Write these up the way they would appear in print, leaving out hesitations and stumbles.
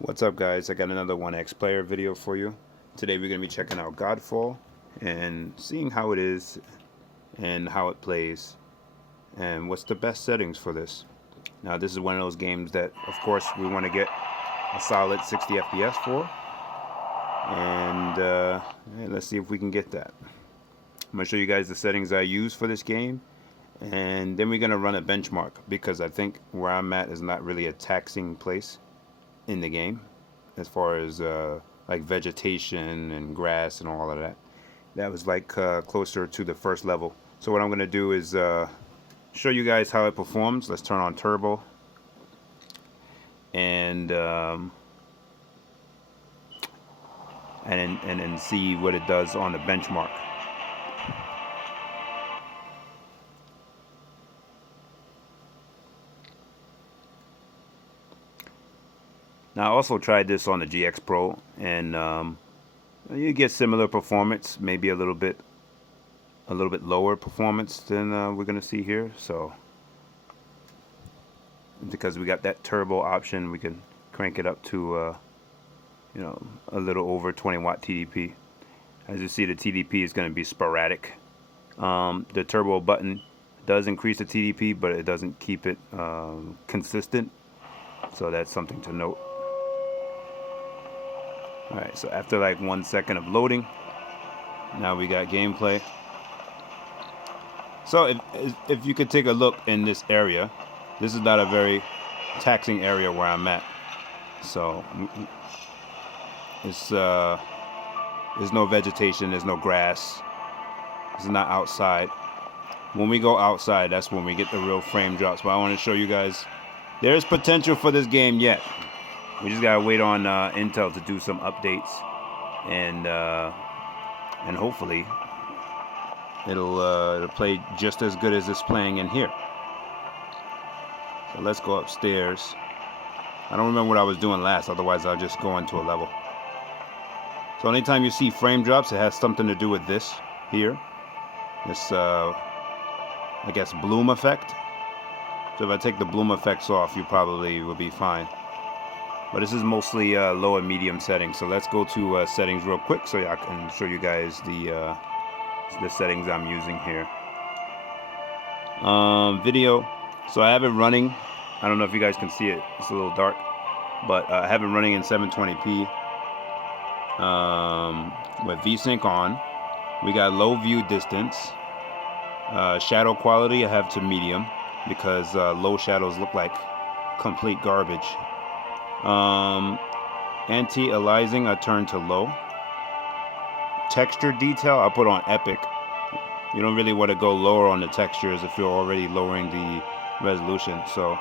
What's up, guys? I got another OneXplayer video for you. Today we're going to be checking out Godfall and seeing how it is and how it plays and what's the best settings for this. Now this is one of those games that of course we want to get a solid 60 FPS for, and let's see if we can get that. I'm going to show you guys the settings I use for this game, and then we're going to run a benchmark because I think where I'm at is not really a taxing place in the game as far as like vegetation and grass and all of that. That was like closer to the first level. So what I'm going to do is show you guys how it performs. Let's turn on turbo and then see what it does on the benchmark. Now I also tried this on the GX Pro, and you get similar performance, maybe a little bit lower performance than we're gonna see here. So because we got that turbo option, we can crank it up to you know, a little over 20 watt TDP. As you see, the TDP is going to be sporadic. The turbo button does increase the TDP, but it doesn't keep it consistent, so that's something to note. Alright, so after like 1 second of loading, now we got gameplay. So if you could take a look in this area, this is not a very taxing area where I'm at. So it's there's no vegetation, there's no grass. It's not outside. When we go outside, that's when we get the real frame drops. But I want to show you guys there's potential for this game yet. We just gotta wait on Intel to do some updates, and hopefully it'll play just as good as it's playing in here. So let's go upstairs. I don't remember what I was doing last, otherwise I'll just go into a level. So anytime you see frame drops, it has something to do with this here. This I guess bloom effect. So if I take the bloom effects off, you probably will be fine. But this is mostly low and medium settings. So let's go to settings real quick so I can show you guys the settings I'm using here. Video. So I have it running. I don't know if you guys can see it. It's a little dark, but I have it running in 720p with VSync on. We got low view distance. Shadow quality I have to medium because low shadows look like complete garbage. Anti-aliasing I turn to low. Texture detail I put on epic. You don't really want to go lower on the textures if you're already lowering the resolution, so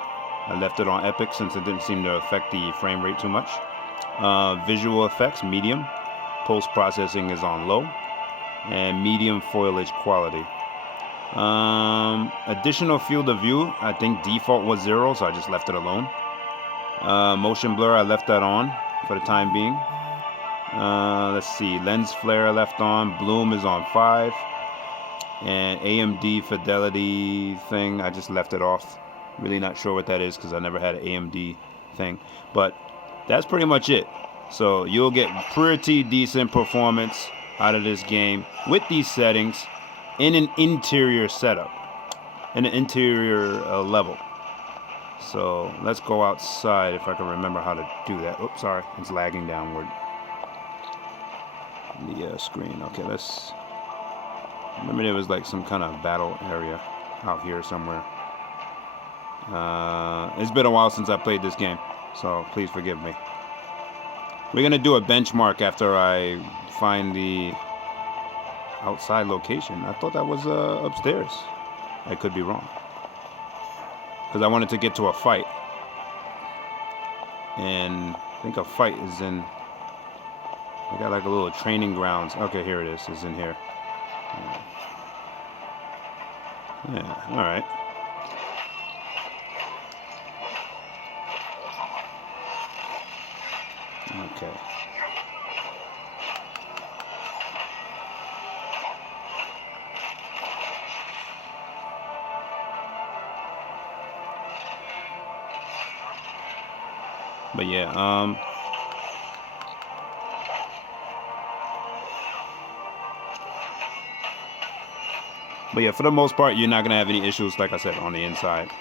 I left it on epic since it didn't seem to affect the frame rate too much. Visual effects medium. Post-processing is on low, and medium foliage quality. Additional field of view I think default was 0, so I just left it alone. Motion blur I left that on for the time being. Let's see, lens flare I left on. Bloom is on 5, and AMD fidelity thing I just left it off. Really not sure what that is because I never had an AMD thing, but that's pretty much it. So you'll get pretty decent performance out of this game with these settings in an interior setup, in an interior level. So let's go outside if I can remember how to do that. Oops, sorry, it's lagging downward. The screen. Okay, let's. Remember there was like some kind of battle area out here somewhere. It's been a while since I played this game, so please forgive me. We're gonna do a benchmark after I find the outside location. I thought that was upstairs. I could be wrong. Because I wanted to get to a fight. And I think a fight is in... I got like a little training grounds. Okay, here it is. It's in here. Yeah, alright. Okay. But yeah, But yeah, for the most part, you're not gonna have any issues, like I said, on the inside.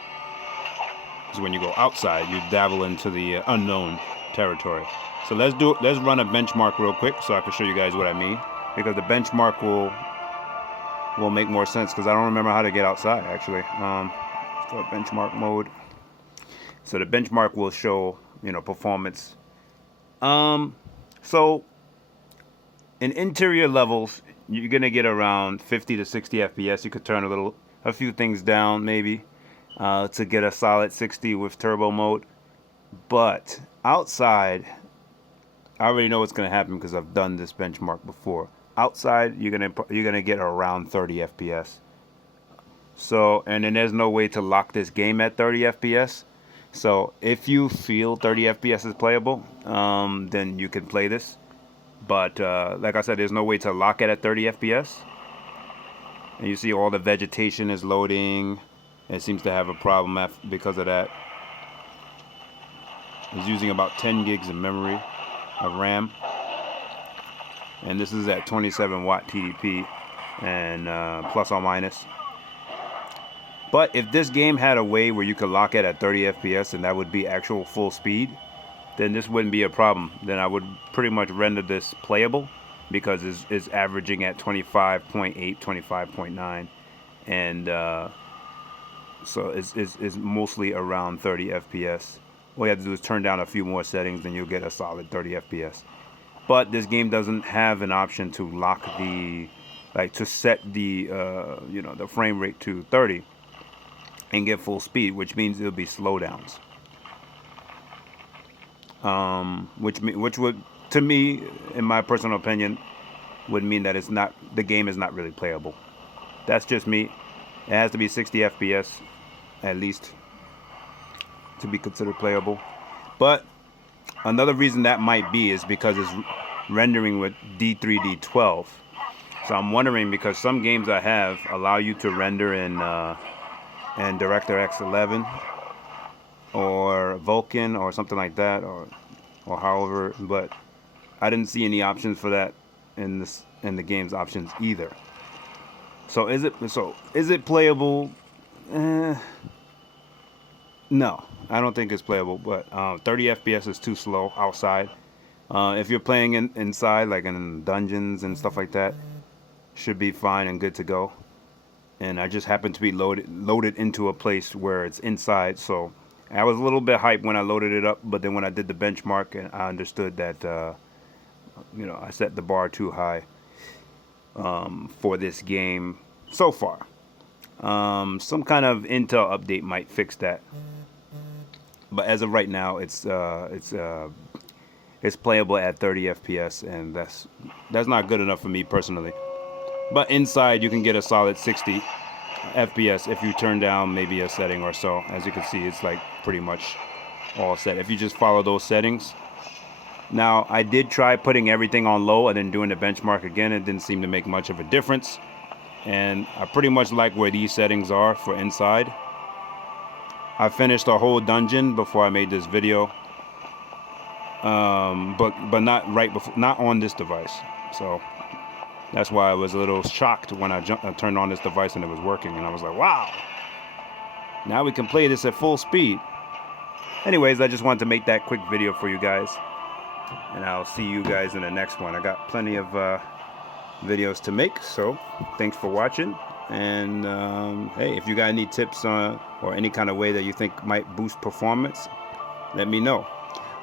Because when you go outside, you dabble into the unknown territory. So let's run a benchmark real quick so I can show you guys what I mean. Because the benchmark will make more sense, because I don't remember how to get outside actually. So benchmark mode. So the benchmark will show, you know, performance. So in interior levels, you're gonna get around 50 to 60 FPS. You could turn a few things down maybe to get a solid 60 with turbo mode. But outside, I already know what's gonna happen because I've done this benchmark before. Outside, you're gonna get around 30 FPS. So, and then there's no way to lock this game at 30 FPS. So if you feel 30 FPS is playable, then you can play this. But like I said, there's no way to lock it at 30 FPS. And you see all the vegetation is loading. It seems to have a problem because of that. It's using about 10 gigs of memory of RAM. And this is at 27 watt TDP and plus or minus. But if this game had a way where you could lock it at 30 FPS and that would be actual full speed, then this wouldn't be a problem. Then I would pretty much render this playable, because it's averaging at 25.8, 25.9, and so it's mostly around 30 FPS. All you have to do is turn down a few more settings, and you'll get a solid 30 FPS. But this game doesn't have an option to lock to set the you know, the frame rate to 30 and get full speed, which means it'll be slowdowns. Which would, to me, in my personal opinion, would mean that the game is not really playable. That's just me. It has to be 60 FPS at least to be considered playable. But another reason that might be is because it's rendering with D3, D12. So I'm wondering, because some games I have allow you to render in DirectX 11 or Vulkan or something like that, or however, but I didn't see any options for that in the game's options either. So is it playable? No, I don't think it's playable. But 30 FPS is too slow outside. If you're playing inside, like in dungeons and stuff like that, should be fine and good to go. And I just happened to be loaded into a place where it's inside, so I was a little bit hyped when I loaded it up. But then when I did the benchmark, and I understood that you know, I set the bar too high for this game so far. Some kind of Intel update might fix that, but as of right now, it's playable at 30 FPS, and that's not good enough for me personally. But inside, you can get a solid 60 FPS if you turn down maybe a setting or so. As you can see, it's like pretty much all set if you just follow those settings. Now, I did try putting everything on low and then doing the benchmark again. It didn't seem to make much of a difference, and I pretty much like where these settings are for inside. I finished a whole dungeon before I made this video, but not on this device. So that's why I was a little shocked when I turned on this device and it was working, and I was like, wow, now we can play this at full speed. Anyways, I just wanted to make that quick video for you guys, and I'll see you guys in the next one. I got plenty of videos to make, so thanks for watching. And hey, if you got any tips or any kind of way that you think might boost performance, let me know.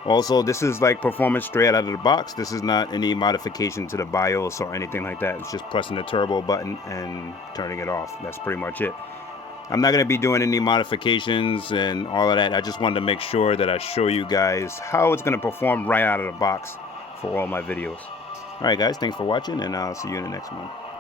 Also, this is like performance straight out of the box. This is not any modification to the BIOS or anything like that. It's just pressing the turbo button and turning it off. That's pretty much it. I'm not going to be doing any modifications and all of that. I just wanted to make sure that I show you guys how it's going to perform right out of the box for all my videos. Alright guys, thanks for watching, and I'll see you in the next one.